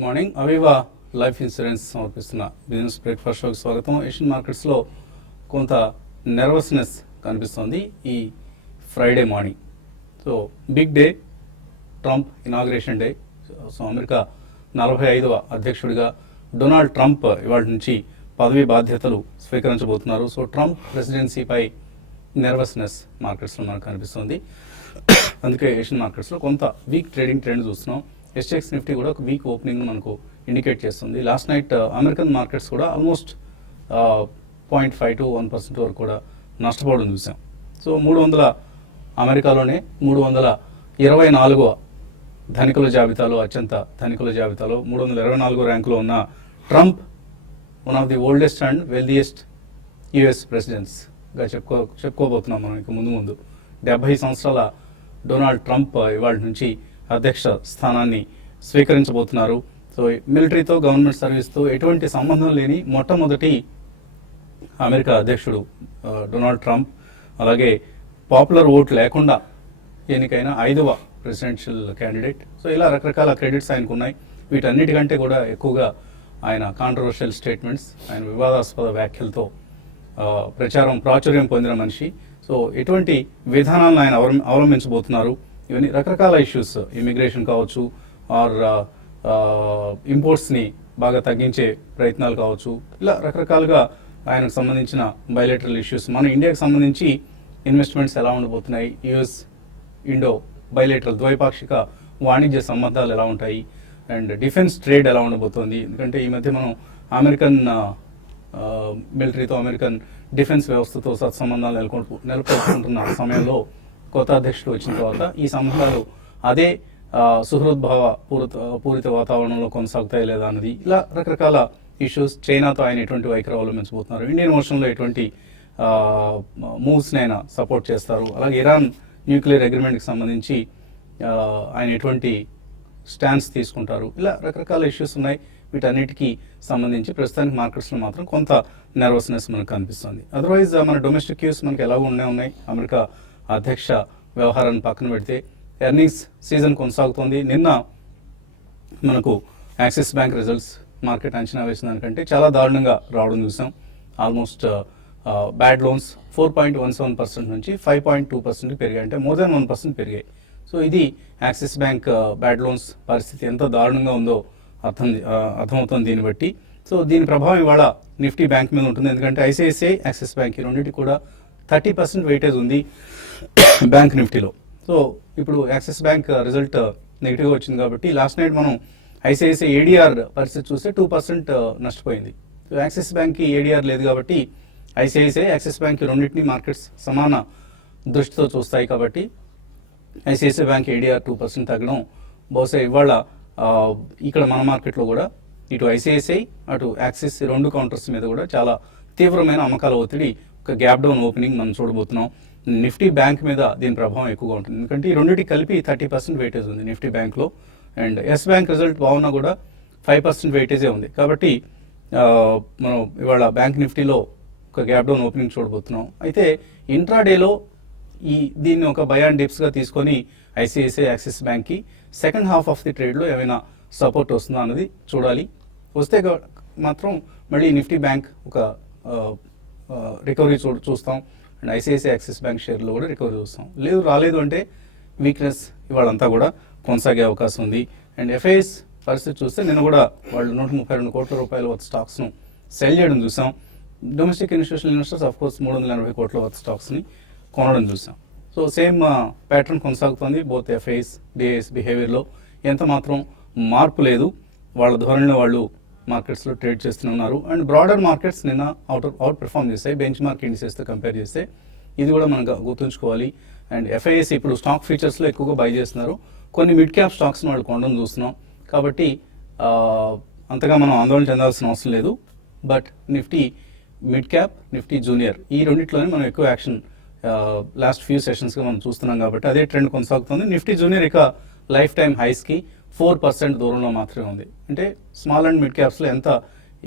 Good morning. Aviva life insurance సమర్పిస్తున్న business breakfast షోకి స్వాగతం. ఏషియన్ మార్కెట్స్లో కొంత నెర్వస్నెస్ కనిపిస్తోంది ఈ Friday morning. So big day, Trump inauguration day. So America 45వ అధ్యక్షుడిగా డొనాల్డ్ ట్రంప్ ఇవాళ నుంచి పదవీ బాధ్యతలు స్వీకరించబోతున్నారు. సో ట్రంప్ ప్రెసిడెన్సీపై నెర్వస్నెస్ మార్కెట్స్లో మనకు కనిపిస్తుంది. అందుకే ఏషియన్ మార్కెట్స్లో కొంత వీక్ ట్రేడింగ్ ట్రెండ్ చూస్తున్నాం. ఎస్ఎక్స్ నిఫ్టీ కూడా ఒక వీక్ ఓపెనింగ్ మనకు ఇండికేట్ చేస్తుంది. లాస్ట్ నైట్ అమెరికన్ మార్కెట్స్ కూడా ఆల్మోస్ట్ 0.5 to 1% వరకు కూడా నష్టపోవడం చూసాం. సో 300 అమెరికాలోనే 324వ ధనికుల జాబితాలో, అత్యంత ధనికుల జాబితాలో 324వ ర్యాంకులో ఉన్న Trump one of the oldest and wealthiest US ప్రెసిడెంట్స్గా చెప్పుకోబోతున్నాం మనం. ఇక ముందు 70 సంవత్సరాల డొనాల్డ్ ట్రంప్ ఇవాళ నుంచి అధ్యక్ష స్థానాన్ని స్వీకరించబోతున్నారు. సో మిలిటరీతో, గవర్నమెంట్ సర్వీస్తో ఎటువంటి సంబంధం లేని మొట్టమొదటి అమెరికా అధ్యక్షుడు డొనాల్డ్ ట్రంప్. అలాగే పాపులర్ ఓట్ లేకుండా ఎన్నికైన 5వ ప్రెసిడెన్షియల్ క్యాండిడేట్. సో ఇలా రకరకాల క్రెడిట్స్ ఆయనకు ఉన్నాయి. వీటన్నిటికంటే కూడా ఎక్కువగా ఆయన కాంట్రవర్షియల్ స్టేట్మెంట్స్, ఆయన వివాదాస్పద వ్యాఖ్యలతో ప్రాచుర్యం పొందిన మనిషి. సో ఎటువంటి విధానాలను ఆయన అవలంబించబోతున్నారు, ఇవన్నీ రకరకాల ఇష్యూస్, ఇమిగ్రేషన్ కావచ్చు, ఆర్ ఇంపోర్ట్స్ని బాగా తగ్గించే ప్రయత్నాలు కావచ్చు, ఇలా రకరకాలుగా ఆయనకు సంబంధించిన బయలేటరల్ ఇష్యూస్. మన ఇండియాకి సంబంధించి ఇన్వెస్ట్మెంట్స్ ఎలా ఉండబోతున్నాయి, యుఎస్ ఇండో బయలేటరల్ ద్వైపాక్షిక వాణిజ్య సంబంధాలు ఎలా ఉంటాయి, అండ్ డిఫెన్స్ ట్రేడ్ ఎలా ఉండబోతోంది. ఎందుకంటే ఈ మధ్య మనం అమెరికన్ మిలిటరీతో, అమెరికన్ డిఫెన్స్ వ్యవస్థతో సత్సంబంధాలు నెలకొల్పుకుంటున్న సమయంలో కొత్త అధ్యక్షుడు వచ్చిన తర్వాత ఈ సంబంధాలు అదే సుహృద్భావ పూరిత వాతావరణంలో కొనసాగుతాయి లేదా అన్నది, ఇలా రకరకాల ఇష్యూస్. చైనాతో ఆయన ఎటువంటి వైఖరి అవలంబించబోతున్నారు, ఇండియన్ ఓషన్లో ఎటువంటి మూవ్స్ని ఆయన సపోర్ట్ చేస్తారు, అలాగే ఇరాన్ న్యూక్లియర్ అగ్రిమెంట్కి సంబంధించి ఆయన ఎటువంటి స్టాండ్స్ తీసుకుంటారు, ఇలా రకరకాల ఇష్యూస్ ఉన్నాయి. వీటన్నిటికీ సంబంధించి ప్రస్తుతానికి మార్కెట్స్లో మాత్రం కొంత నెర్వస్నెస్ మనకు కనిపిస్తుంది. అదర్వైజ్ మన డొమెస్టిక్ క్యూస్ మనకు ఎలాగో ఉన్నాయి. అమెరికా అధ్యక్ష వ్యవహారాన్ని పక్కన పెడితే ఎర్నింగ్స్ సీజన్ కొనసాగుతోంది. నిన్న మనకు యాక్సిస్ బ్యాంక్ రిజల్ట్స్ మార్కెట్ అంచనా వేసిన దానికంటే చాలా దారుణంగా రావడం చూసాం. ఆల్మోస్ట్ బ్యాడ్ లోన్స్ 4.17% నుంచి 5.2% పెరిగాయి, అంటే మోర్ దాన్ 1% పెరిగాయి. సో ఇది యాక్సిస్ బ్యాంక్ బ్యాడ్ లోన్స్ పరిస్థితి ఎంత దారుణంగా ఉందో అర్థమవుతుంది దీన్ని బట్టి. సో దీని ప్రభావం ఇవాళ నిఫ్టీ బ్యాంక్ మీద ఉంటుంది. ఎందుకంటే ఐసిఐసిఐ, యాక్సిస్ బ్యాంక్ ఈ రెండింటి కూడా 30% వెయిటేజ్ ఉంది బ్యాంక్ నిఫ్టీలో. సో ఇప్పుడు యాక్సిస్ బ్యాంక్ రిజల్ట్ నెగిటివ్గా వచ్చింది కాబట్టి లాస్ట్ నైట్ మనం ఐసిఐసిఐ ఏడిఆర్ పరిస్థితి చూస్తే 2% నష్టపోయింది. సో యాక్సిస్ బ్యాంక్కి ఏడిఆర్ లేదు కాబట్టి ఐసిఐసిఐ, యాక్సిస్ బ్యాంక్ రెండింటినీ మార్కెట్స్ సమాన దృష్టితో చూస్తాయి కాబట్టి ఐసిఐసిఐ బ్యాంక్ ఏడిఆర్ 2% తగ్గడం బహుశా ఇవాళ ఇక్కడ మన మార్కెట్లో కూడా ఇటు ఐసిఐసిఐ, అటు యాక్సిస్ రెండు కౌంటర్స్ మీద కూడా చాలా తీవ్రమైన అమ్మకాల ఒత్తిడి, ఒక గ్యాప్ డౌన్ ఓపెనింగ్ మనం చూడబోతున్నాం. నిఫ్టీ బ్యాంక్ మీద దీని ప్రభావం ఎక్కువగా ఉంటుంది. ఎందుకంటే ఈ రెండింటికి కలిపి 30% వెయిటేజ్ ఉంది నిఫ్టీ బ్యాంక్లో. అండ్ ఎస్ బ్యాంక్ రిజల్ట్ బాగున్నా కూడా 5% వెయిటేజే ఉంది. కాబట్టి మనం ఇవాళ బ్యాంక్ నిఫ్టీలో ఒక గ్యాప్ డౌన్ ఓపెనింగ్ చూడబోతున్నాం. అయితే ఇంట్రాడేలో దీన్ని ఒక బై అండ్ డిప్స్గా తీసుకొని ఐసిఐసిఐ, యాక్సిస్ బ్యాంక్కి సెకండ్ హాఫ్ ఆఫ్ ది ట్రేడ్లో ఏమైనా సపోర్ట్ వస్తుందా అన్నది చూడాలి. వస్తే మాత్రం మళ్ళీ నిఫ్టీ బ్యాంక్ ఒక రికవరీ చూస్తాం. అండ్ ఐసిఐసిఐ, యాక్సిస్ బ్యాంక్ షేర్లో కూడా రికవరీ చూస్తాం. రాలేదు అంటే వీక్నెస్ ఇవాళంతా కూడా కొనసాగే అవకాశం ఉంది. అండ్ ఎఫ్ఐఎస్ పరిస్థితి చూస్తే నిన్న కూడా వాళ్ళు 132 కోట్ల రూపాయల వర్త్ స్టాక్స్ను సెల్ చేయడం చూసాం. Domestic institutional investors of course 380 కోట్ల వర్త్ స్టాక్స్ని కొనడం చూసాం. సో సేమ్ ప్యాటర్న్ కొనసాగుతుంది. బోత్ ఎఫ్ఐఎస్, డిఐఎస్ బిహేవియర్లో ఎంత మాత్రం మార్పు లేదు. వాళ్ళ ధోరణిలో వాళ్ళు మార్కెట్స్లో ట్రేడ్ చేస్తున్నారు. అండ్ బ్రాడర్ మార్కెట్స్ నిన్న అవుట్ పెర్ఫామ్ చేస్తాయి బెంచ్ మార్క్ ఇండిసెస్తో కంపేర్ చేస్తే. ఇది కూడా మనం గుర్తుంచుకోవాలి. అండ్ ఎఫ్ఐఎస్ ఇప్పుడు స్టాక్ ఫీచర్స్లో ఎక్కువగా బై చేస్తున్నారు. కొన్ని మిడ్ క్యాప్ స్టాక్స్ని వాళ్ళు కొనడం చూస్తున్నాం. కాబట్టి అంతగా మనం ఆందోళన చెందాల్సిన అవసరం లేదు. But Nifty mid cap, Nifty junior ఈ రెండింటిలోనే మనం ఎక్కువ యాక్షన్ లాస్ట్ ఫ్యూ సెషన్స్గా మనం చూస్తున్నాం కాబట్టి అదే ట్రెండ్ కొనసాగుతుంది. నిఫ్టీ జూనియర్ ఇక లైఫ్ టైం హైస్కి 4% దూరంలో మాత్రమే ఉంది. అంటే స్మాల్ అండ్ మిడ్ క్యాప్స్లో ఎంత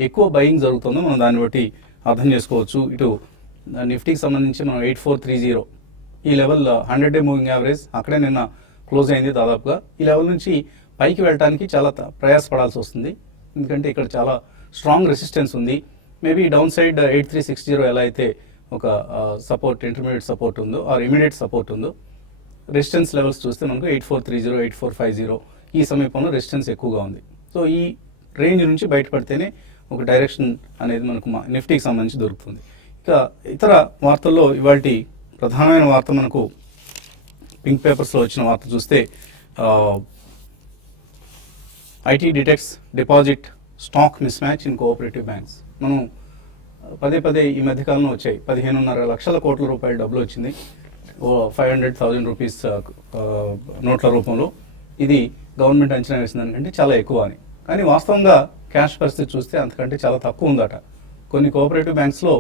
ఎక్కువ బయింగ్ జరుగుతుందో మనం దాన్ని బట్టి అర్థం చేసుకోవచ్చు. ఇటు నిఫ్టీకి సంబంధించి మనం 8430 ఈ లెవెల్ 100-డే మూవింగ్ యావరేజ్ అక్కడే నిన్న క్లోజ్ అయింది దాదాపుగా. ఈ లెవెల్ నుంచి పైకి వెళ్ళడానికి చాలా ప్రయాసపడాల్సి వస్తుంది. ఎందుకంటే ఇక్కడ చాలా స్ట్రాంగ్ రెసిస్టెన్స్ ఉంది. మేబీ డౌన్ సైడ్ 8360 ఎలా అయితే ఒక సపోర్ట్, ఇంటర్మీడియట్ సపోర్ట్ ఉందో ఆర్ ఇమీడియట్ సపోర్ట్ ఉందో, రెసిస్టెన్స్ లెవెల్స్ చూస్తే మనకు 8430, 8450 ఈ సమీపంలో రెసిస్టెన్స్ ఎక్కువగా ఉంది. సో ఈ రేంజ్ నుంచి బయటపడితేనే ఒక డైరెక్షన్ అనేది మనకు నిఫ్టీకి సంబంధించి దొరుకుతుంది. ఇక ఇతర వార్తల్లో ఇవాల్టి ప్రధానమైన వార్త మనకు పింక్ పేపర్స్లో వచ్చిన వార్త చూస్తే IT detects deposit stock miss match in cooperative banks. మనం పదే ఈ మధ్యకాలంలో వచ్చాయి. 15.5 లక్షల కోట్ల రూపాయల డబ్బులు వచ్చింది 500,000 రూపీస్ నోట్ల రూపంలో. ఇది గవర్నమెంట్ అంచనా వేసిన దానికంటే చాలా ఎక్కువ అని. కానీ వాస్తవంగా క్యాష్ పరిస్థితి చూస్తే అంతకంటే చాలా తక్కువ ఉందట. కొన్ని కోఆపరేటివ్ బ్యాంక్స్లో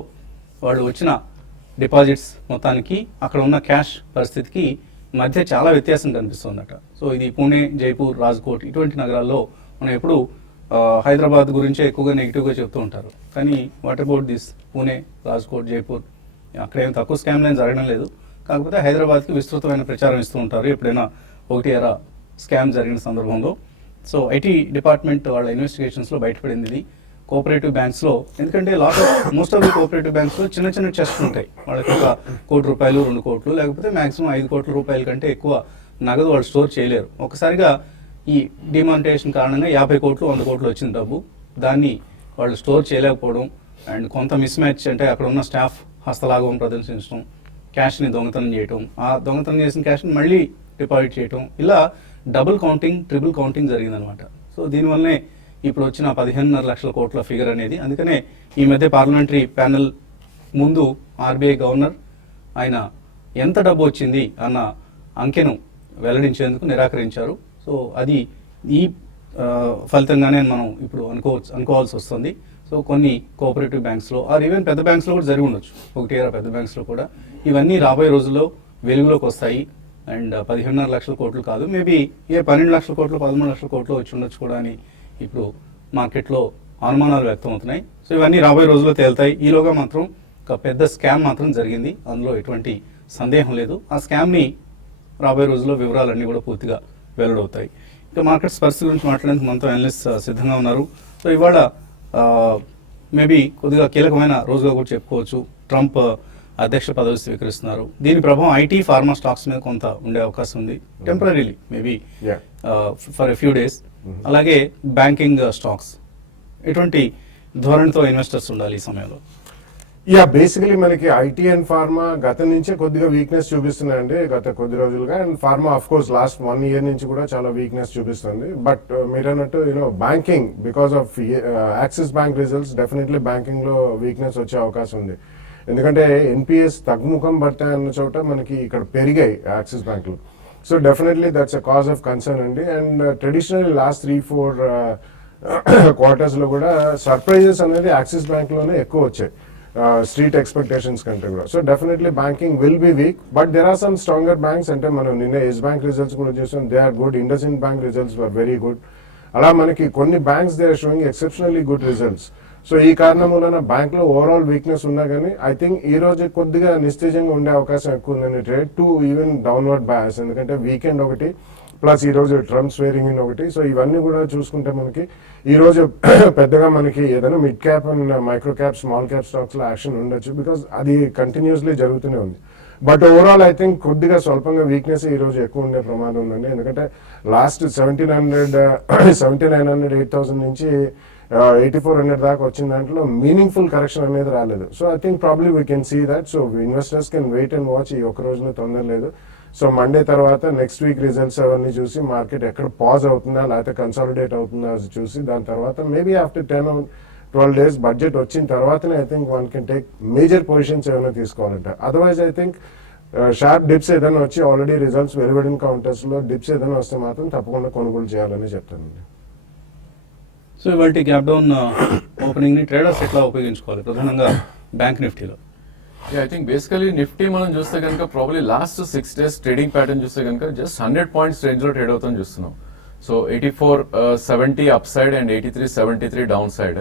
వాళ్ళు వచ్చిన డిపాజిట్స్ మొత్తానికి అక్కడ ఉన్న క్యాష్ పరిస్థితికి మధ్య చాలా వ్యత్యాసం కనిపిస్తుందట. సో ఇది పూణే, జైపూర్, రాజ్కోట్ ఇటువంటి నగరాల్లో మనం ఎప్పుడు హైదరాబాద్ గురించే ఎక్కువగా నెగిటివ్గా చెప్తూ ఉంటారు. కానీ what about this Pune, Rajkot, Jaipur? అక్కడేం తక్కువ స్కామ్లు ఏం జరగడం లేదు. కాకపోతే హైదరాబాద్కి విస్తృతమైన ప్రచారం ఇస్తూ ఉంటారు ఎప్పుడైనా ఒకటి అరా స్కామ్ జరిగిన సందర్భంలో. సో ఐటీ డిపార్ట్మెంట్ వాళ్ళ ఇన్వెస్టిగేషన్స్లో బయటపడింది ఇది కోఆపరేటివ్ బ్యాంక్స్లో. ఎందుకంటే మోస్ట్ ఆఫ్ ది కోఆపరేటివ్ బ్యాంక్స్లో చిన్న చెస్ట్ ఉంటాయి. వాళ్ళకి ఒక ₹1 కోటి, 2 కోట్లు, లేకపోతే మాక్సిమం 5 కోట్ల రూపాయల కంటే ఎక్కువ నగదు వాళ్ళు స్టోర్ చేయలేరు. ఒకసారిగా ఈ డిమానిటైజేషన్ కారణంగా 50 కోట్లు, 100 కోట్లు వచ్చిన డబ్బు దాన్ని వాళ్ళు స్టోర్ చేయలేకపోవడం అండ్ కొంత మిస్ మ్యాచ్, అంటే అక్కడ ఉన్న స్టాఫ్ హస్తలాఘవం ప్రదర్శించడం, క్యాష్ని దొంగతనం చేయటం, ఆ దొంగతనం చేసిన క్యాష్ని మళ్ళీ డిపాజిట్ చేయటం, ఇలా డబుల్ కౌంటింగ్, ట్రిపుల్ కౌంటింగ్ జరిగిందనమాట. సో దీనివల్లనే ఇప్పుడు వచ్చిన 15.5 లక్షల కోట్ల ఫిగర్ అనేది. అందుకనే ఈ మధ్య పార్లమెంటరీ ప్యానెల్ ముందు ఆర్బీఐ గవర్నర్ ఆయన ఎంత డబ్బు వచ్చింది అన్న అంకెను వెల్లడించేందుకు నిరాకరించారు. సో అది ఈ ఫలితంగానే మనం ఇప్పుడు అనుకోవాల్సి వస్తుంది. సో కొన్ని కోఆపరేటివ్ బ్యాంక్స్లో ఆర్ ఈవెన్ పెద్ద బ్యాంక్స్లో కూడా జరిగి ఉండొచ్చు, ఒకటి పెద్ద బ్యాంక్స్లో కూడా ఇవన్నీ రాబోయే రోజుల్లో వెలుగులోకి వస్తాయి. అండ్ 15.5 లక్షల కోట్లు కాదు, మేబీ 12 లక్షల కోట్లు, 13 లక్షల కోట్లు వచ్చి ఉండొచ్చు కూడా అని ఇప్పుడు మార్కెట్లో అనుమానాలు వ్యక్తం అవుతున్నాయి. సో ఇవన్నీ రాబోయే రోజుల్లో తేలుతాయి. ఈలోగా మాత్రం ఒక పెద్ద స్కామ్ మాత్రం జరిగింది, అందులో ఎటువంటి సందేహం లేదు. ఆ స్కామ్ని రాబోయే రోజుల్లో వివరాలన్నీ కూడా పూర్తిగా వెల్లడవుతాయి. ఇంకా మార్కెట్స్ పరిస్థితి గురించి మాట్లాడేందుకు మనతో అనలిస్ట్ సిద్ధంగా ఉన్నారు. సో ఇవాళ మేబీ కొద్దిగా కీలకమైన రోజుగా కూడా చెప్పుకోవచ్చు. ట్రంప్ అధ్యక్ష పదవి స్వీకరిస్తున్నారు. దీని ప్రభావం ఐటీ, ఫార్మా స్టాక్స్ మీద కొంత ఉండే అవకాశం ఉంది, temporarily maybe for a few days. అలాగే బ్యాంకింగ్ స్టాక్స్, ఎటువంటి ధోరణితో ఇన్వెస్టర్స్ ఉండాలి ఈ సమయంలో? బేసికలీ మనకి ఐటీ అండ్ ఫార్మా గత నుంచే కొద్దిగా వీక్నెస్ చూపిస్తున్నాయండి, గత కొద్ది రోజులుగా. And pharma of course last 1 year నుంచి కూడా చాలా వీక్నెస్ చూపిస్తుంది. బట్ మీరు అన్నట్టు banking, because of axis bank results, definitely banking లో వీక్నెస్ వచ్చే అవకాశం ఉంది. ఎందుకంటే ఎన్పిఎస్ తగ్గుముఖం పడతాయన్న చోట మనకి ఇక్కడ పెరిగాయి యాక్సిస్ బ్యాంకులు. So definitely that's a cause of concern అండి. అండ్ ట్రెడిషనల్ లాస్ట్ 3-4 quarters లో కూడా సర్ప్రైజెస్ అనేది యాక్సిస్ బ్యాంక్ లోనే ఎక్కువ వచ్చాయి, స్ట్రీట్ ఎక్స్పెక్టేషన్స్ కంటే కూడా. So definitely banking will be weak, but there are some stronger banks. అంటే మనం నిన్న ఎస్ బ్యాంక్ రిజల్ట్స్ కూడా చూసాం, they are good. IndusInd Bank results were very good. అలా మనకి కొన్ని banks they are showing exceptionally good results. So ఈ కారణం వలన బ్యాంక్ లో ఓవరాల్ వీక్నెస్ ఉన్నా కానీ ఐ థింక్ ఈ రోజు కొద్దిగా నిస్తేజంగా ఉండే అవకాశం ఎక్కువ ఉందని trade to even downward bias. ఎందుకంటే వీకెండ్ ఒకటి ప్లస్ ఈ రోజు ట్రంప్ స్వేరింగ్ ఇన్ ఒకటి. సో ఇవన్నీ కూడా చూసుకుంటే మనకి ఈ రోజు పెద్దగా మనకి ఏదైనా mid cap and micro cap, small cap stocks లో యాక్షన్ ఉండొచ్చు, బికాస్ అది కంటిన్యూస్లీ జరుగుతూనే ఉంది. బట్ ఓవరాల్ ఐ థింక్ కొద్దిగా స్వల్పంగా వీక్నెస్ ఈ రోజు ఎక్కువ ఉండే ప్రమాదం ఉందండి. ఎందుకంటే లాస్ట్ 1700, 8,000 నుంచి 8,400 దాకా వచ్చిన దాంట్లో మీనింగ్ఫుల్ కరెక్షన్ అనేది రాలేదు. So I think probably we can see that. So investors can wait and watch. ఈ ఒక్క రోజులో తొందర లేదు. సో మండే తర్వాత నెక్స్ట్ వీక్ రిజల్ట్స్ అవన్నీ చూసి మార్కెట్ ఎక్కడ పాజ్ అవుతుందా లేకపోతే కన్సాలిడేట్ అవుతుందా చూసి దాని తర్వాత మేబీ ఆఫ్టర్ 10-12 days బడ్జెట్ వచ్చిన తర్వాతనే I think one can take major positions ఏమైనా తీసుకోవాలంట. Otherwise I think sharp dips ఏదైనా వచ్చి ఆల్రెడీ రిజల్ట్స్ వెలువడిన కౌంటర్స్ లో డిప్స్ ఏదైనా వస్తే మాత్రం తప్పకుండా కొనుగోలు చేయాలని చెప్తానండి. సో ఇవాళ గ్యాప్ డౌన్ ఓపెనింగ్ ని ట్రేడర్స్ ఎట్లా ఉపయోగించుకోవాలి, ప్రధానంగా బ్యాంక్ నిఫ్టీలో? ఐ థింక్ బేసికలీ నిఫ్టీ మనం చూస్తే కనుక probably last 6 days trading pattern చూస్తే కనుక జస్ట్ 100 points రేంజ్ లో ట్రేడ్ అవుతాం చూస్తున్నాం. So 8470 up side and 8373 down side.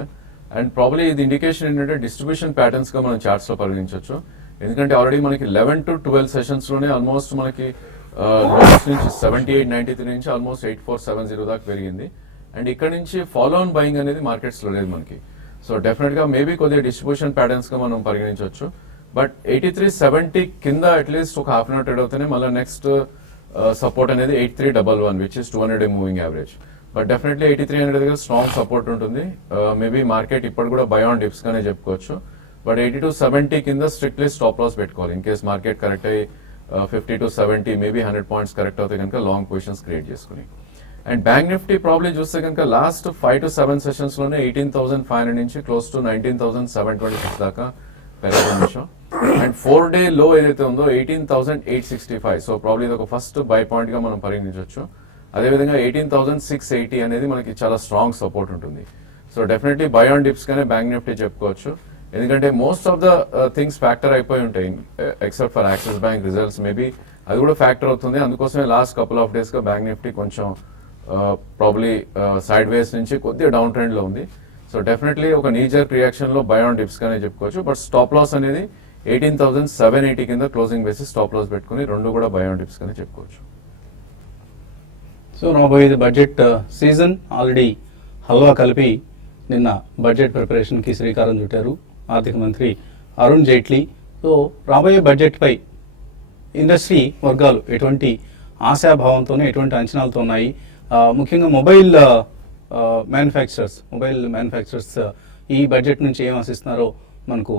And probably ఇది ఇండికేషన్ ఏంటంటే డిస్ట్రిబ్యూషన్ ప్యాటర్న్స్ గా మనం చార్ట్స్ లో పరిగణించవచ్చు. ఎందుకంటే ఆల్రెడీ మనకి 11 to 12 సెషన్స్ లోనే ఆల్మోస్ట్ మనకి లోస్ నుంచి 78.93 నుంచి ఆల్మోస్ట్ 8470 దాకా పెరిగింది. అండ్ ఇక్కడ నుంచి ఫాలో ఆన్ బయింగ్ అనేది మార్కెట్స్ లో లేదు మనకి. సో డెఫినెట్ గా మేబీ కొద్దిగా డిస్ట్రిబ్యూషన్ ప్యాటర్న్స్ గా మనం పరిగణించవచ్చు. బట్ 8370 కింద అట్లీస్ట్ ఒక హాఫ్ అన్ అవర్ ట్రేడ్ అవుతూనే మళ్ళీ నెక్స్ట్ సపోర్ట్ అనేది 8311 which is 200 moving average. But definitely 8300 దగ్గర స్ట్రాంగ్ సపోర్ట్ ఉంటుంది. మేబీ మార్కెట్ ఇప్పుడు కూడా బై ఆన్ డిప్స్ గానే చెప్పుకోవచ్చు. బట్ 8270 కింద స్ట్రిక్ట్లీ స్టాప్ లాస్ పెట్టుకోవాలి. ఇన్ కేస్ మార్కెట్ కరెక్ట్ అయ్యి 50 to 70 మేబీ 100 పాయింట్స్ కరెక్ట్ అవుతాయి కనుక లాంగ్ పొజిషన్స్ క్రియేట్ చేసుకుని. అండ్ బ్యాంక్ నిఫ్టీ ప్రాబ్లీ చూస్తే కనుక లాస్ట్ 5 to 7 సెషన్స్ లోనే 18,500 నుంచి క్లోజ్ టు 19,726 దాకా పెరగడం విషయం. అండ్ 4-day లో ఏదైతే ఉందో 18,865. సో ప్రాబ్లీ ఇది ఒక ఫస్ట్ బై పాయింట్ గా మనం పరిగణించవచ్చు. అదేవిధంగా 18,680 అనేది మనకి చాలా స్ట్రాంగ్ సపోర్ట్ ఉంటుంది. So definitely by on dips గానే బ్యాంక్ నిఫ్టీ చెప్పుకోవచ్చు. ఎందుకంటే most of the things factor అయిపోయి ఉంటాయి except for axis bank results maybe అది కూడా ఫ్యాక్టర్ అవుతుంది. అందుకోసమే లాస్ట్ కపుల్ ఆఫ్ డేస్ గా బ్యాంక్ నిఫ్టీ కొంచెం ప్రాబ్లీ సైడ్ వేస్ నుంచి కొద్దిగా డౌన్ ట్రెండ్ లో ఉంది. సో డెఫినెట్లీ ఒక నీజర్ రియాక్షన్ లో బై ఆన్ డిప్స్ గానే చెప్పుకోవచ్చు. బట్ స్టాప్ లాస్ అనేది 18,780 కింద క్లోజింగ్ బేసిస్ స్టాప్ లాస్ పెట్టుకుని రెండు కూడా బై ఆన్ డిప్స్ గానే చెప్పుకోవచ్చు. సో రాబోయేది బడ్జెట్ సీజన్. ఆల్రెడీ హల్వా కలిపి నిన్న బడ్జెట్ ప్రిపరేషన్కి శ్రీకారం చుట్టారు ఆర్థిక మంత్రి అరుణ్ జైట్లీ. సో రాబోయే బడ్జెట్పై ఇండస్ట్రీ వర్గాలు ఎటువంటి ఆశాభావంతోనే ఎటువంటి అంచనాలతో ఉన్నాయి? ముఖ్యంగా మొబైల్ మ్యానుఫ్యాక్చరర్స్ ఈ బడ్జెట్ నుంచి ఏం ఆశిస్తున్నారో మనకు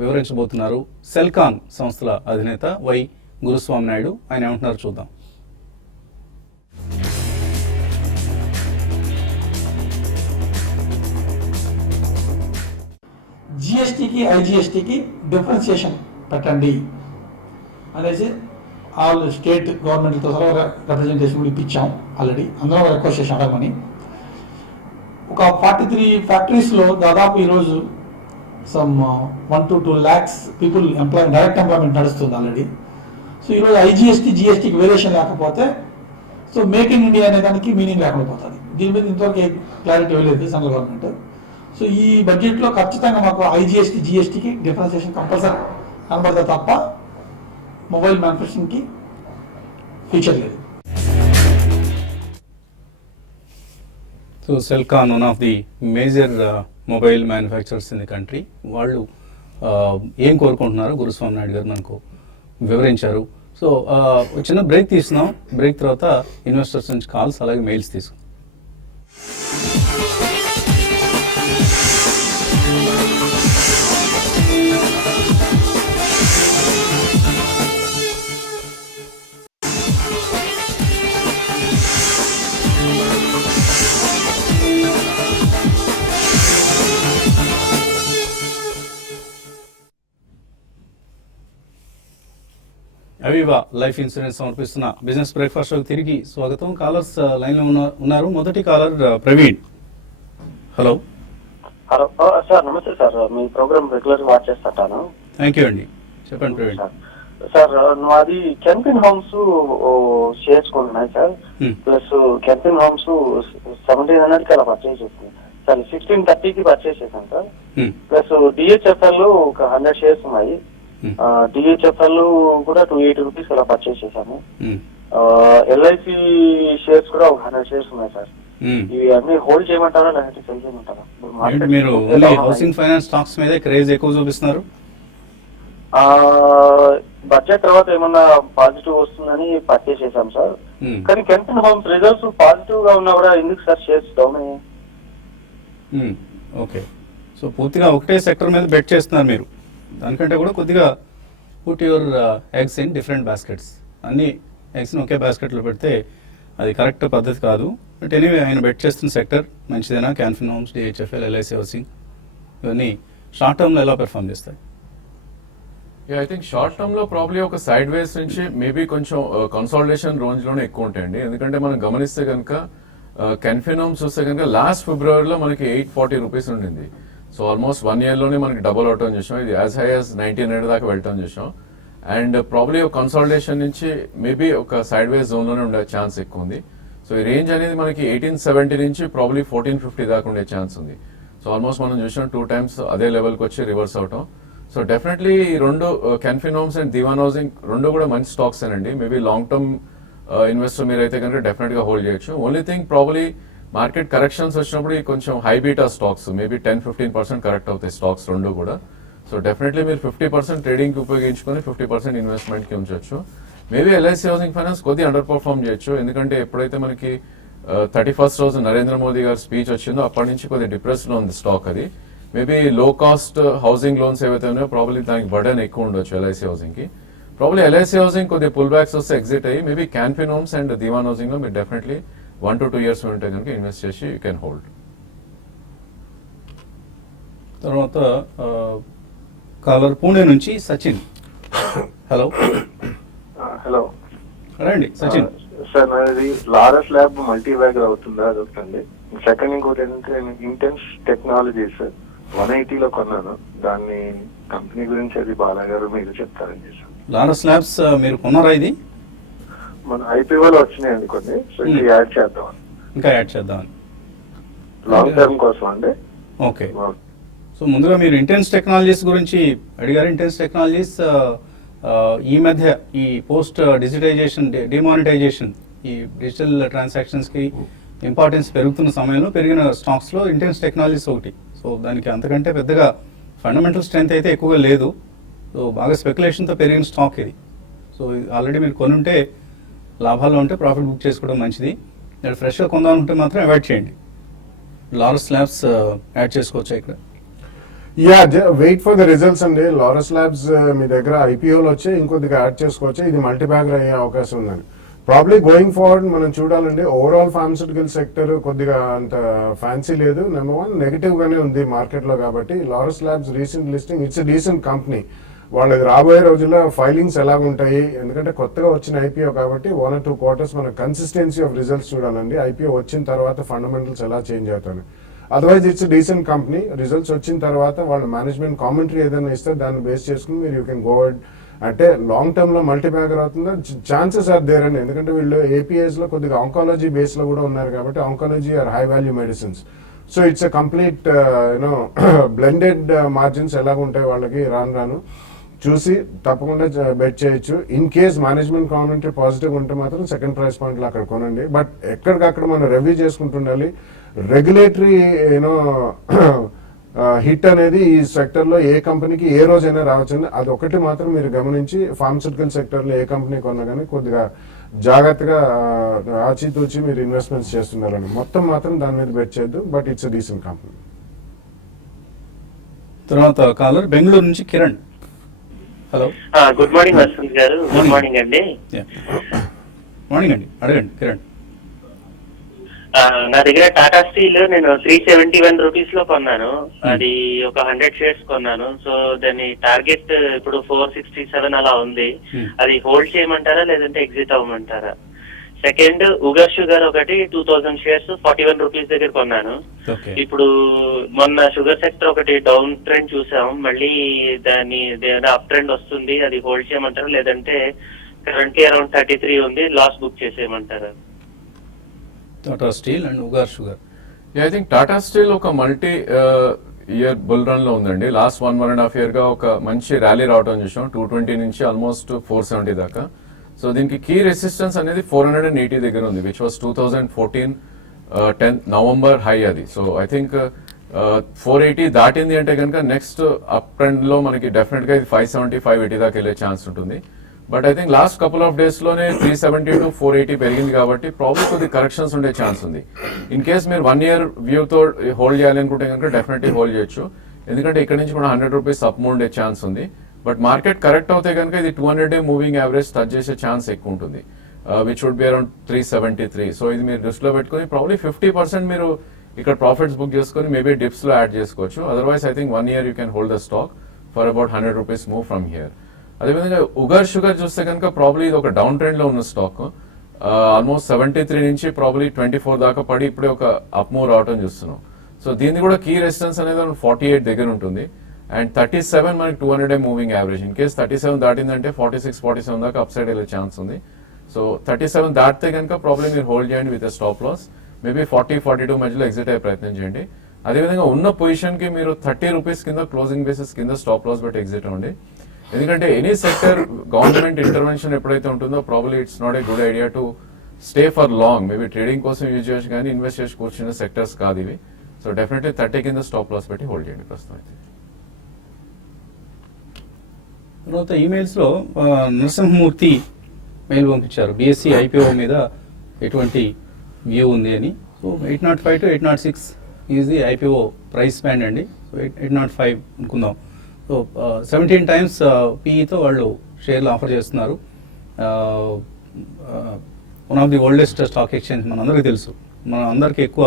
వివరించబోతున్నారు సెల్కాన్ సంస్థల అధినేత వై గురుస్వామి నాయుడు. ఆయన ఏమంటున్నారు చూద్దాం. జిఎస్టీకి ఐజిఎస్టీకి డిఫరెన్సియేషన్ పెట్టండి అనేసి ఆల్ స్టేట్ గవర్నమెంట్తో సహా రిప్రజెంటేషన్ కూడా ఇప్పించాం ఆల్రెడీ. అందరం రిక్వెస్ట్ చేసాం అడగమని. ఒక 43 ఫ్యాక్టరీస్లో దాదాపు ఈరోజు some 1 to 2 lakhs people direct employment నడుస్తుంది ఆల్రెడీ. సో ఈరోజు ఐజిఎస్టీ జిఎస్టీకి వేరియేషన్ లేకపోతే సో మేక్ ఇన్ ఇండియా అనే దానికి మీనింగ్ లేకుండా పోతుంది. దీని మీద ఇంతవరకు క్లారిటీ ఇవ్వలేదు సెంట్రల్ గవర్నమెంట్. సో ఈ బడ్జెట్లో ఖచ్చితంగా మాకు ఐజిఎస్టీ జిఎస్టీకి డిఫరెన్సియేషన్ కంపల్సరీ కనబడితే తప్ప మొబైల్ మ్యానుఫ్యాక్చరింగ్కి ఫ్యూచర్ లేదు. So Celkon one of the major mobile manufacturers in the country. వాళ్ళు ఏం కోరుకుంటున్నారో గురుస్వామి నాయుడు గారు మనకు వివరించారు. సో చిన్న బ్రేక్ తీసుకున్నాం. బ్రేక్ తర్వాత ఇన్వెస్టర్స్ నుంచి కాల్స్ అలాగే మెయిల్స్ తీసుకున్నాం. అవీవా లైఫ్ ఇన్సూరెన్స్ సమర్పిస్తున్న బిజినెస్ బ్రేక్ఫాస్ట్ షోకి తిరిగి స్వాగతం. కాలర్స్ లైన్ లో ఉన్నారు. మొదటి కాలర్ ప్రవీణ్. Hello sir. నమస్తే సార్. మీ ప్రోగ్రామ్ రెగ్యులర్ గా వాచ్ చేస్తుంటాను. థ్యాంక్ యూ అండి. చెప్పండి ప్రవీణ్. సార్ మాది కెంపిన్ హోమ్స్ షేర్స్ కొన్నాయి సార్. ప్లస్ కెంపిన్ హోమ్స్ 1700 అలా పర్చేస్ చేసింది సార్. 1630కి పర్చేస్ చేశాను సార్. ప్లస్ డిహెచ్ఎఫ్ఎల్ ఒక 100 షేర్స్ ఉన్నాయి. డిహెచ్ఎఫ్ఎల్ కూడా 280 రూపీస్ అలా పర్చేస్ చేశాము. ఎల్ఐసి షేర్స్ కూడా ఒక 100 షేర్స్ ఉన్నాయి సార్. ఇవి అన్ని హోల్డ్ చేయమంటారా లేకపోతే సెల్ చేయమంటారా? మీరు హౌసింగ్ ఫైనాన్స్ స్టాక్స్ మీద క్రేజ్ ఎక్కువ చూపిస్తున్నారు. బడ్జెట్ తర్వాత ఏమన్నా పాజిటివ్ వస్తుందని పర్చేస్ చేశాం సార్. కానీ కెంపిన్ హోమ్స్ రిజల్ట్స్ పాజిటివ్ గా ఉన్నా కూడా ఎందుకు సార్ షేర్స్ డౌన్ అయ్యాయి? ఓకే. సో పూర్తిగా ఒకటే సెక్టర్ మీద బెట్ చేస్తున్నారు మీరు. దానికంటే కూడా కొద్దిగా put your eggs in different baskets. అన్ని ఎగ్స్ని ఒకే బాస్కెట్లో పెడితే అది కరెక్ట్ పద్ధతి కాదు. బట్ ఎనీవే ఆయన బెట్ చేస్తున్న సెక్టర్ మంచిదేనా? Can Fin homes, DHFL, LIC housing ఇవన్నీ షార్ట్ టర్మ్లో ఎలా పెర్ఫామ్ చేస్తాయి? ఐ థింక్ షార్ట్ టర్మ్ లో ప్రాబ్లీ ఒక సైడ్ వేస్ నుంచి మేబీ కొంచెం కన్సాలిడేషన్ రేంజ్ లోనే ఎక్కువ ఉంటాయండి. ఎందుకంటే మనం గమనిస్తే కనుక కెన్ఫిన్ హోమ్స్ చూస్తే కనుక లాస్ట్ ఫిబ్రవరిలో మనకి 840 రూపీస్ ఉండింది. సో ఆల్మోస్ట్ 1 year లోనే మనకి డబుల్ అవటం చూసాం. ఇది యాజ్ హై యాజ్ 1900 దాకా వెళ్ళటం చూసాం. అండ్ ప్రాబ్లీ ఒక కన్సాలిడేషన్ నుంచి మేబీ ఒక సైడ్ వేస్ జోన్ లోనే ఉండే ఛాన్స్ ఎక్కువ ఉంది. సో ఈ రేంజ్ అనేది మనకి 1870 నుంచి ప్రాబ్లీ 1450 దాకా ఉండే ఛాన్స్ ఉంది. సో ఆల్మోస్ట్ మనం చూసాం 2 times అదే లెవెల్కి వచ్చి రివర్స్ అవటం. సో డెఫినెట్లీ ఈ రెండు కెన్ఫిన్ హోమ్స్ అండ్ దివాన్ హౌసింగ్ రెండు కూడా మంచి స్టాక్స్ అండి. మేబీ లాంగ్ టర్మ్ ఇన్వెస్టర్ మీరు అయితే కనుక డెఫినెట్ గా హోల్డ్ చేయొచ్చు. Only thing probably market corrections వచ్చినప్పుడు ఈ కొంచెం high beta stocks maybe 10-15% correct అవుతాయి స్టాక్స్ రెండు కూడా. సో డెఫినెట్లీ మీరు 50% ట్రేడింగ్ కి ఉపయోగించుకొని 50% ఇన్వెస్ట్మెంట్ కి ఉంచొచ్చు. మేబీ ఎల్ఐసి హౌసింగ్ ఫైనాన్స్ కొద్దిగా అండర్ పర్ఫార్మ్ చేయొచ్చు, ఎందుకంటే ఎప్పుడైతే మనకి 31st రోజు నరేంద్ర మోదీ గారి స్పీచ్ వచ్చిందో అప్పటి నుంచి కొద్దిగా డిప్రెస్డ్ లో ఉంది స్టాక్. అది మేబీ లో కాస్ట్ హౌసింగ్ లోన్స్ ఏవైతే ఉన్నాయో ప్రాబ్లీ దానికి బర్డెన్ ఎక్కువ ఉండొచ్చు ఎల్ఐసి హౌసింగ్ కి. ప్రాబ్లీ ఎల్ఐసి హౌసింగ్ కొద్దిగా పుల్ బ్యాక్స్ వస్తే ఎగ్జిట్ అయ్యి మేబీ క్యాన్ఫిన్ హోమ్స్ అండ్ దివాన్ హౌసింగ్ లో మీరు డెఫినెట్లీ 1 to 2 years ఉంటే కనుక ఇన్వెస్ట్ చేసి యూ కెన్ హోల్డ్. తర్వాత కాలర్ పూణే నుంచి సచిన్. హలో హలో రండి సచిన్. సార్ నాది లారస్ ల్యాబ్ మల్టీ బ్యాగర్ అవుతుందా అదొకటండి. సెకండ్ ఇంకోటి ఏంటంటే ఇంటెన్స్ టెక్నాలజీస్ 180 లో కొన్నాను, దాన్ని కంపెనీ గురించి అది బాలాగారు మీరు చెప్తారని చేశాను. లారస్ ల్యాబ్స్ మీరు కొన్నారా? ఇది మన ఐపీఓలో వచ్చినాయండి కొన్ని, సో ఇది యాడ్ చేద్దామని, ఇంకా యాడ్ చేద్దామని లాంగ్ టర్మ్ కోసం అండి. ఓకే. సో ముందుగా మీరు ఇంటెన్స్ టెక్నాలజీస్ గురించి అడిగారు. ఇంటెన్స్ టెక్నాలజీస్ ఈ మధ్య ఈ పోస్ట్ డిజిటైజేషన్ డిమానిటైజేషన్ ఈ డిజిటల్ ట్రాన్సాక్షన్స్కి ఇంపార్టెన్స్ పెరుగుతున్న సమయంలో పెరిగిన స్టాక్స్లో ఇంటెన్స్ టెక్నాలజీస్ ఒకటి. సో దానికి అంతకంటే పెద్దగా ఫండమెంటల్ స్ట్రెంత్ అయితే ఎక్కువగా లేదు. సో బాగా స్పెక్యులేషన్తో పెరిగిన స్టాక్ ఇది. సో ఆల్రెడీ మీరు కొనుంటే లాభాల్లో ఉంటే ప్రాఫిట్ బుక్ చేసుకోవడం మంచిది. నేను ఫ్రెష్గా కొందామనుకుంటే మాత్రం అవాయిడ్ చేయండి. లారస్ ల్యాబ్స్ యాడ్ చేసుకోవచ్చా ఇక్కడ? Yeah, wait for the results అండి. లారస్ ల్యాబ్స్ మీ దగ్గర ఐపీఓలు వచ్చి ఇంకొద్దిగా యాడ్ చేసుకోవచ్చు. ఇది మల్టీ బ్యాగర్ అయ్యే అవకాశం ఉందండి. ప్రాబ్లీ గోయింగ్ ఫార్వర్డ్ మనం చూడాలండి. ఓవరాల్ ఫార్మస్యూటికల్ సెక్టర్ కొద్దిగా అంత ఫ్యాన్సీ లేదు. నెంబర్ 1 నెగిటివ్ గానే ఉంది మార్కెట్ లో. కాబట్టి Laurus labs recent listing it's decent company. వాళ్ళది రాబోయే రోజుల్లో ఫైలింగ్స్ ఎలా ఉంటాయి, ఎందుకంటే కొత్తగా వచ్చిన ఐపీఓ కాబట్టి 1 or 2 quarters మన కన్సిస్టెన్సీ ఆఫ్ రిజల్ట్స్ చూడాలండి. ఐపీఓ వచ్చిన తర్వాత ఫండమెంటల్స్ ఎలా చేంజ్ అవుతాయి. Otherwise it's decent company. Results వచ్చిన తర్వాత వాళ్ళ మేనేజ్మెంట్ కామెంటరీ ఏదైనా ఇస్తే దాన్ని బేస్ చేసుకుని మీరు యూ కెన్ గో అహెడ్. అంటే లాంగ్ టర్మ్ లో మల్టీ బ్యాగర్ అవుతుందా, ఛాన్సెస్ ఆర్ దేర్ అండి. ఎందుకంటే వీళ్ళు ఏపీఎస్ లో కొద్దిగా ఆంకాలజీ బేస్ లో కూడా ఉన్నారు కాబట్టి oncology are high value medicines. So it's a complete you know blended margins ఎలాగ ఉంటాయి వాళ్ళకి రాను చూసి తప్పకుండా బెట్ చేయొచ్చు. In case management commentary positive ఉంటే మాత్రం సెకండ్ ప్రైస్ పాయింట్ లో అక్కడ కొనండి. బట్ ఎక్కడికక్కడ మనం రివ్యూ చేసుకుంటుండాలి. రెగ్యులేటరీ యూనో హిట్ అనేది ఈ సెక్టర్ లో ఏ కంపెనీకి ఏ రోజైనా రావచ్చండి. అది ఒకటి మాత్రం మీరు గమనించి ఫార్మస్యూటికల్ సెక్టర్ లో ఏ కంపెనీ కొన్నా కానీ కొద్దిగా జాగ్రత్తగా ఆచితూచి మీరు ఇన్వెస్ట్మెంట్స్ చేస్తున్నారని. మొత్తం మాత్రం దాని మీద బెట్ చేయొద్దు. But it's decent company. తర్వాత కాలర్ బెంగళూరు నుంచి Kiran. Hello, good morning Vasant గారు. గుడ్ మార్నింగ్ అండి. మార్నింగ్ అండి, అడగండి కిరణ్. నా దగ్గర టాటా స్టీల్ నేను 371 రూపీస్ లో కొన్నాను. అది ఒక 100 షేర్స్ కొన్నాను. సో దాని టార్గెట్ ఇప్పుడు 467 అలా ఉంది. అది హోల్డ్ చేయమంటారా లేదంటే ఎగ్జిట్ అవ్వమంటారా? సెకండ్, ఉగర్ షుగర్ ఒకటి 2000 షేర్స్ 41 రూపీస్ దగ్గర కొన్నాను. ఇప్పుడు మొన్న షుగర్ సెక్టర్ ఒకటి డౌన్ ట్రెండ్ చూసాం, మళ్ళీ దాని అప్ ట్రెండ్ వస్తుంది. అది హోల్డ్ చేయమంటారా లేదంటే కరెంట్లీ అరౌండ్ 33 ఉంది, లాస్ బుక్ చేసేయమంటారా? Tata steel and Ugar sugar. I think Tata steel ఒక మల్టీ ఇయర్ బుల్ రన్ లో ఉందండి. లాస్ట్ 1.5 year గా ఒక మంచి ర్యాలీ రావడం చూసాం. 220 నుంచి ఆల్మోస్ట్ 470 దాకా. సో దీనికి కీ రెసిస్టెన్స్ అనేది 480 దగ్గర ఉంది, which was 2014 10th November high అది. సో ఐ థింక్ 480 దాటింది అంటే కనుక నెక్స్ట్ అప్ ట్రెండ్ లో మనకి డెఫినెట్ గా ఇది 570, 580 దాకా వెళ్ళే ఛాన్స్ ఉంటుంది. But I think last couple of days లోనే 370 to 480 పెరిగింది కాబట్టి ప్రాబ్లీ కొద్ది కరెక్షన్స్ ఉండే ఛాన్స్ ఉంది. ఇన్ కేస్ మీరు 1 year వ్యూతో హోల్డ్ చేయాలి అనుకుంటే కనుక డెఫినెట్లీ హోల్డ్ చేయొచ్చు, ఎందుకంటే ఇక్కడ నుంచి కూడా 100 రూపీస్ అప్ ఉండే ఛాన్స్ ఉంది. బట్ మార్కెట్ కరెక్ట్ అవుతే కనుక ఇది 200-day మూవింగ్ యావరేజ్ టచ్ చేసే ఛాన్స్ ఎక్కువ ఉంటుంది, which would be around 373. So ఇది మీరు దృష్టిలో పెట్టుకుని ప్రాబ్లీ 50% మీరు ఇక్కడ ప్రాఫిట్స్ బుక్ చేసుకుని మేబీ డిప్స్ లో యాడ్ చేసుకోవచ్చు. Otherwise I think 1 year you can hold the stock for about 100 rupees move from here. అదేవిధంగా ఉగర్ షుగర్ చూస్తే కనుక ప్రాబ్లీ ఇది ఒక డౌన్ ట్రెండ్ లో ఉన్న స్టాక్. ఆల్మోస్ట్ 73 నుంచి ప్రాబ్లీ 24 దాకా పడి ఇప్పుడే ఒక అప్ మూవ్ రావడం చూస్తున్నాం. సో దీన్ని కూడా కీ రెసిస్టెన్స్ అనేది 48 దగ్గర ఉంటుంది. అండ్ 37 మనకి 200-day moving average. In case 37 దాటిందంటే 46, 47 దాకా అప్ సైడ్ వెళ్ళే ఛాన్స్ ఉంది. సో 37 దాటితే కనుక ప్రాబ్లీ మీరు హోల్డ్ చేయండి విత్ స్టాప్ లాస్. మేబీ 40, 42 మధ్యలో ఎగ్జిట్ అయ్యే ప్రయత్నం చేయండి. అదేవిధంగా ఉన్న పొజిషన్ కి మీరు 30 రూపీస్ కింద క్లోజింగ్ బేసిస్ కింద స్టాప్ లాస్ పెట్టి ఎగ్జిట్ అవ్వండి. ఎందుకంటే ఎనీ సెక్టర్ గవర్నమెంట్ ఇంటర్వెన్షన్ ఎప్పుడైతే ఉంటుందో probably it's not a good idea to stay for long. Maybe trading కోసం యూజ్ చేయొచ్చు కానీ ఇన్వెస్ట్ చేసి కూర్చున్న సెక్టర్స్ కాదు ఇవి. సో డెఫినెట్లీ 30 కింద స్టాప్ లాస్ పెట్టి హోల్డ్ చేయండి ప్రస్తుతం అయితే. తర్వాత ఈమెయిల్స్లో నరసింహమూర్తి మెయిల్ పంపించారు, బీఎస్సీ ఐపీఓ మీద ఎటువంటి వ్యూ ఉంది అని. So 805 to 806 is the IPO price band అండి. సో 805 అనుకుందాం. సో 17 times పీఈతో వాళ్ళు షేర్లు ఆఫర్ చేస్తున్నారు. One of the oldest stock exchange మనందరికీ తెలుసు. మన అందరికీ ఎక్కువ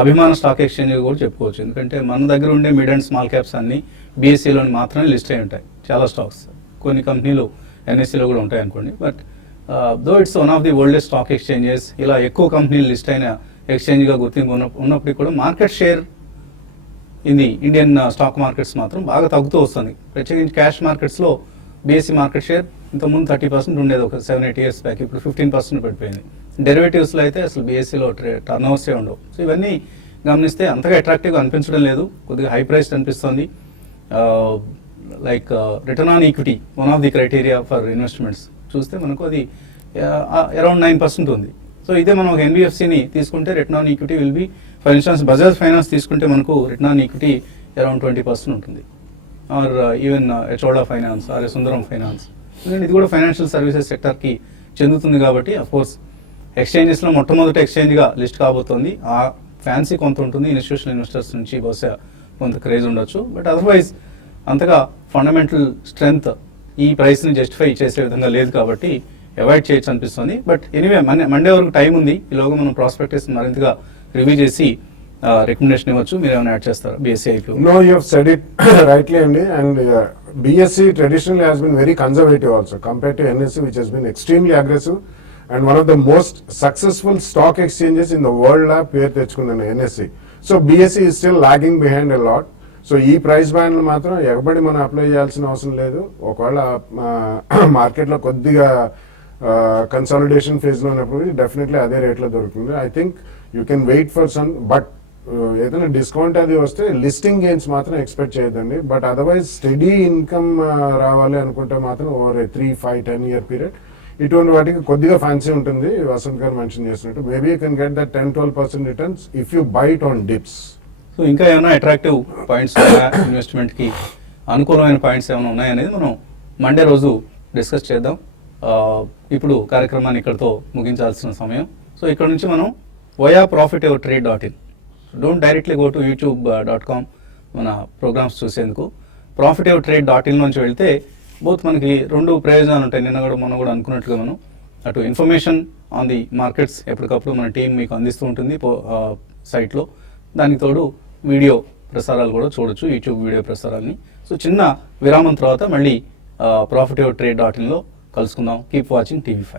అభిమాన స్టాక్ ఎక్స్చేంజ్ కూడా చెప్పుకోవచ్చు. ఎందుకంటే మన దగ్గర ఉండే మిడ్ అండ్ స్మాల్ క్యాప్స్ అన్ని బీఎస్సీలోని మాత్రమే లిస్ట్ అయి ఉంటాయి. చాలా స్టాక్స్, కొన్ని కంపెనీలు ఎన్ఎస్సీలో కూడా ఉంటాయి అనుకోండి. But though it's one of the oldest stock exchanges, ఇలా ఎక్కువ కంపెనీలు లిస్ట్ అయిన ఎక్స్చేంజ్గా గుర్తింపు ఉన్నప్పటికీ కూడా market share in the Indian stock markets మాత్రం బాగా తగ్గుతూ వస్తుంది. ప్రత్యేకించి క్యాష్ మార్కెట్స్లో బీఎస్సీ మార్కెట్ షేర్ ఇంతకుముందు 30% ఉండేది ఒక 7-8 years బ్యాక్, ఇప్పుడు 15% పడిపోయింది. డెరివేటివ్స్లో అయితే అసలు బీఎస్సీలో టర్న్ ఓవర్సే ఉండవు. సో ఇవన్నీ గమనిస్తే అంతగా అట్రాక్టివ్గా అనిపించడం లేదు, కొద్దిగా హై ప్రైస్ అనిపిస్తుంది. Like return on equity one of the criteria for investments చూస్తే మనకు అది అరౌండ్ 9% ఉంది. సో ఇదే మనం ఒక ఎన్బిఎఫ్సిని తీసుకుంటే return on equity will be, for instance Bajaj Finance తీసుకుంటే మనకు రిటర్న్ ఆన్ ఈక్విటీ అరౌండ్ 20% ఉంటుంది. Or even Chola Finance or Sundaram Finance, ఎందుకంటే ఇది కూడా ఫైనాన్షియల్ సర్వీసెస్ సెక్టర్కి చెందుతుంది కాబట్టి అఫ్కోర్స్ ఎక్స్చేంజెస్లో మొట్టమొదటి ఎక్స్చేంజ్గా లిస్ట్ కాబోతోంది. ఆ ఫ్యాన్సీ కొంత ఉంటుంది, ఇన్స్టిట్యూషనల్ ఇన్వెస్టర్స్ నుంచి బహుశా కొంత క్రేజ్ ఉండొచ్చు. బట్ అదర్వైజ్ అంతగా ఫండమెంటల్ స్ట్రెంగ్త్ ఈ ప్రైస్ని జస్టిఫై చేసే విధంగా లేదు కాబట్టి అవాయిడ్ చేయొచ్చు అనిపిస్తుంది. బట్ ఎనీవే మండే వరకు టైం ఉంది, ఈలోగా మనం ప్రాస్పెక్టస్ మరింతగా రివ్యూ చేసి రికమెండేషన్ ఇవ్వచ్చు. మీరు ఏమైనా యాడ్ చేస్తారా BSc IPO? No, you have said it rightly, Andy. And BSE traditionally has been very conservative also compared to NSE, which has been extremely aggressive. And one of the most successful stock exchanges in the world lab పేరు తెచ్చుకుంది NSE. So BSE is still lagging behind a lot. So ఈ price బ్యాండ్లు మాత్రం ఎగబడి మనం apply చేయాల్సిన అవసరం లేదు. ఒకవేళ మార్కెట్లో కొద్దిగా కన్సాలిడేషన్ ఫేజ్లో ఉన్నప్పుడు డెఫినెట్లీ అదే రేట్లో దొరుకుతుంది. I think you can wait for some, but ఏదైనా డిస్కౌంట్ అది వస్తే లిస్టింగ్ గెయిన్స్ మాత్రం ఎక్స్పెక్ట్ చేయదండి. బట్ అదర్వైజ్ స్టడీ ఇన్కమ్ రావాలి అనుకుంటే మాత్రం ఓవర్ 3, 5, 10 year పీరియడ్ ఇటువంటి వాటికి కొద్దిగా ఫ్యాన్సీ ఉంటుంది. వసంత్ గారు మెన్షన్ చేసినట్టు maybe you can get that 10-12% returns if you bite on dips. So ఇంకా ఏమైనా అట్రాక్టివ్ పాయింట్స్ ఇన్వెస్ట్మెంట్కి అనుకూలమైన పాయింట్స్ ఏమైనా ఉన్నాయనేది మనం మండే రోజు డిస్కస్ చేద్దాం. ఇప్పుడు కార్యక్రమాన్ని ఇక్కడితో ముగించాల్సిన సమయం. సో ఇక్కడ నుంచి మనం voyaprofitevertrade.in, don't directly go to youtube.com మన ప్రోగ్రామ్స్ చూసేందుకు. profitevertrade.in నుంచి వెళ్తే బోత్ మనకి 2 ప్రయోజనాలు ఉంటాయి. నిన్న కూడా మొన్న కూడా అనుకున్నట్లుగా మనం అటు ఇన్ఫర్మేషన్ ఆన్ ది మార్కెట్స్ ఎప్పటికప్పుడు మన టీం మీకు అందిస్తూ ఉంటుంది సైట్లో. దానికి తోడు వీడియో ప్రసారాలు కూడా చూడొచ్చు, యూట్యూబ్ వీడియో ప్రసారాలని. సో చిన్న విరామం తర్వాత మళ్ళీ profitevertrade.in లో కలుసుకుందాం. Keep watching TV5.